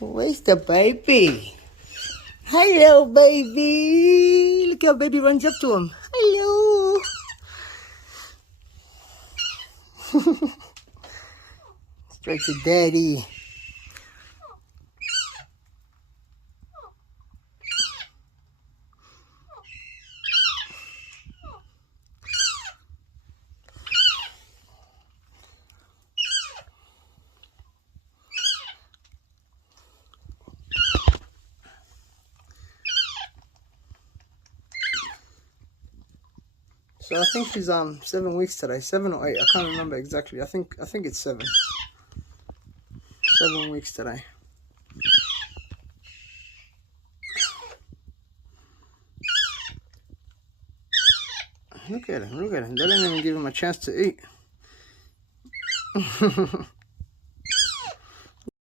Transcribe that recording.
Where's the baby? Hello, baby. Look how baby runs up to him. Hello. Straight to daddy. So I think she's 7 weeks today, 7 or 8. I can't remember exactly. I think it's 7. 7 weeks today. Look at him, look at him. They didn't even give him a chance to eat.